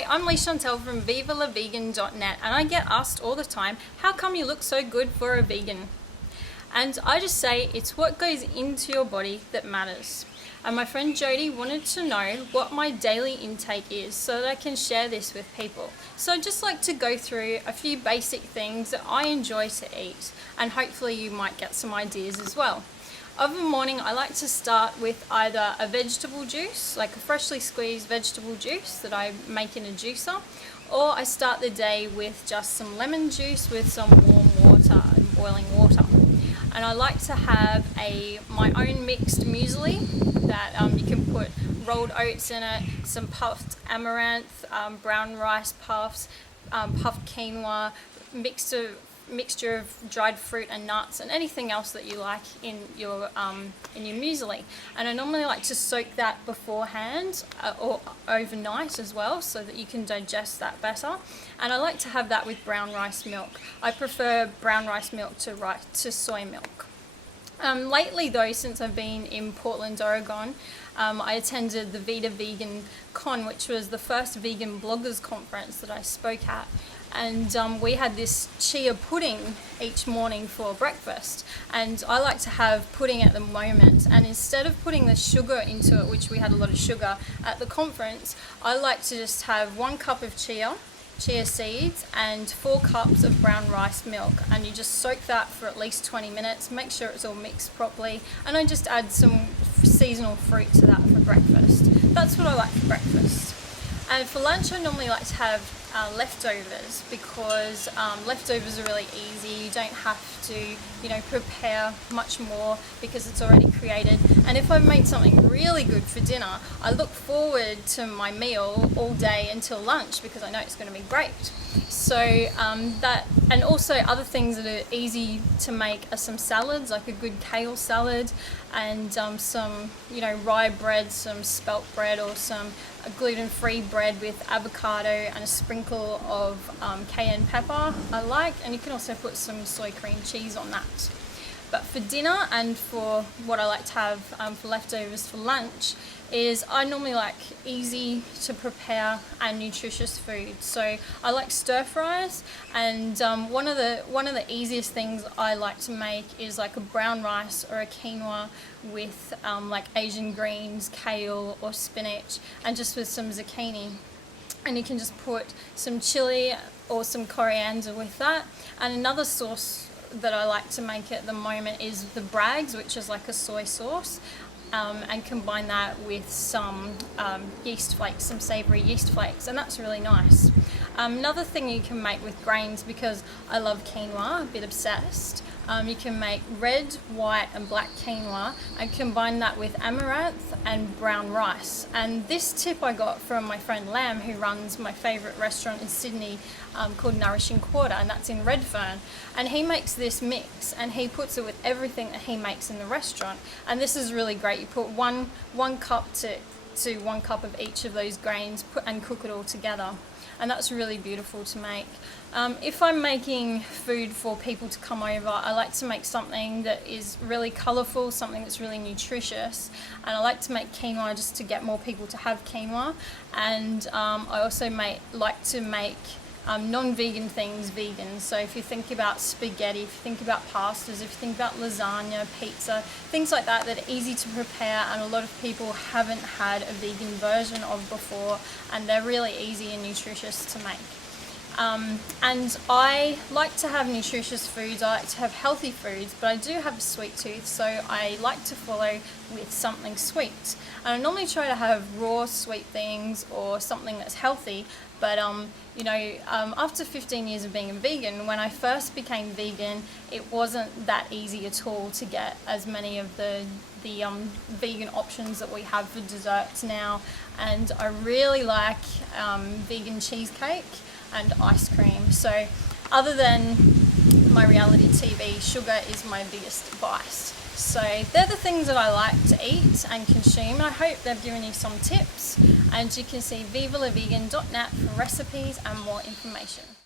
Hi, I'm Leigh-Chantelle from VivaLaVegan.net, and I get asked all the time, how come you look so good for a vegan? And I just say it's what goes into your body that matters. And my friend Jodi wanted to know what my daily intake is so that I can share this with people. So I'd just like to go through a few basic things that I enjoy to eat, and hopefully you might get some ideas as well. Of a morning, I like to start with either a vegetable juice, like a freshly squeezed vegetable juice that I make in a juicer, or I start the day with just some lemon juice with some warm water and boiling water. And I like to have my own mixed muesli that you can put rolled oats in it, some puffed amaranth, brown rice puffs, puffed quinoa, mixture of dried fruit and nuts, and anything else that you like in your muesli. And I normally like to soak that beforehand or overnight as well, so that you can digest that better. And I like to have that with brown rice milk. I prefer brown rice milk to soy milk. Lately though, since I've been in Portland, Oregon, I attended the Viva Vegan Con, which was the first vegan bloggers conference that I spoke at. And we had this chia pudding each morning for breakfast, and I like to have pudding at the moment, and instead of putting the sugar into it, which we had a lot of sugar at the conference, I like to just have 1 cup of chia seeds and 4 cups of brown rice milk, and you just soak that for at least 20 minutes, make sure it's all mixed properly, and I just add some seasonal fruit to that for breakfast. That's what I like for breakfast. And for lunch, I normally like to have leftovers, because leftovers are really easy. You don't have to, prepare much more because it's already created. And if I've made something really good for dinner, I look forward to my meal all day until lunch because I know it's going to be great. So and also other things that are easy to make are some salads, like a good kale salad, and some rye bread, some spelt bread, or some gluten-free bread with avocado and a sprinkle of cayenne pepper I like, and you can also put some soy cream cheese on that. But for dinner, and for what I like to have for leftovers for lunch, is I normally like easy to prepare and nutritious food. So I like stir fries, and one of the easiest things I like to make is like a brown rice or a quinoa with like Asian greens, kale or spinach, and just with some zucchini. And you can just put some chili or some coriander with that. And another sauce that I like to make at the moment is the Bragg's, which is like a soy sauce, and combine that with some yeast flakes, some savoury yeast flakes, and that's really nice. Another thing you can make with grains, because I love quinoa, a bit obsessed, you can make red, white and black quinoa and combine that with amaranth and brown rice. And this tip I got from my friend Lam, who runs my favourite restaurant in Sydney called Nourishing Quarter, and that's in Redfern. And he makes this mix and he puts it with everything that he makes in the restaurant. And this is really great. You put one cup to 1 cup of each of those grains and cook it all together. And that's really beautiful to make. If I'm making food for people to come over, I like to make something that is really colourful, something that's really nutritious, and I like to make quinoa just to get more people to have quinoa. And I also like to make non-vegan things vegan. So if you think about spaghetti, if you think about pastas, if you think about lasagna, pizza, things like that that are easy to prepare and a lot of people haven't had a vegan version of before, and they're really easy and nutritious to make. And I like to have nutritious foods, I like to have healthy foods, but I do have a sweet tooth, so I like to follow with something sweet. And I normally try to have raw sweet things or something that's healthy, but after 15 years of being a vegan, when I first became vegan, it wasn't that easy at all to get as many of the vegan options that we have for desserts now. And I really like vegan cheesecake and ice cream. So other than my reality TV, sugar is my biggest vice. So they're the things that I like to eat and consume. I hope they've given you some tips, and you can see VivaLaVegan.net for recipes and more information.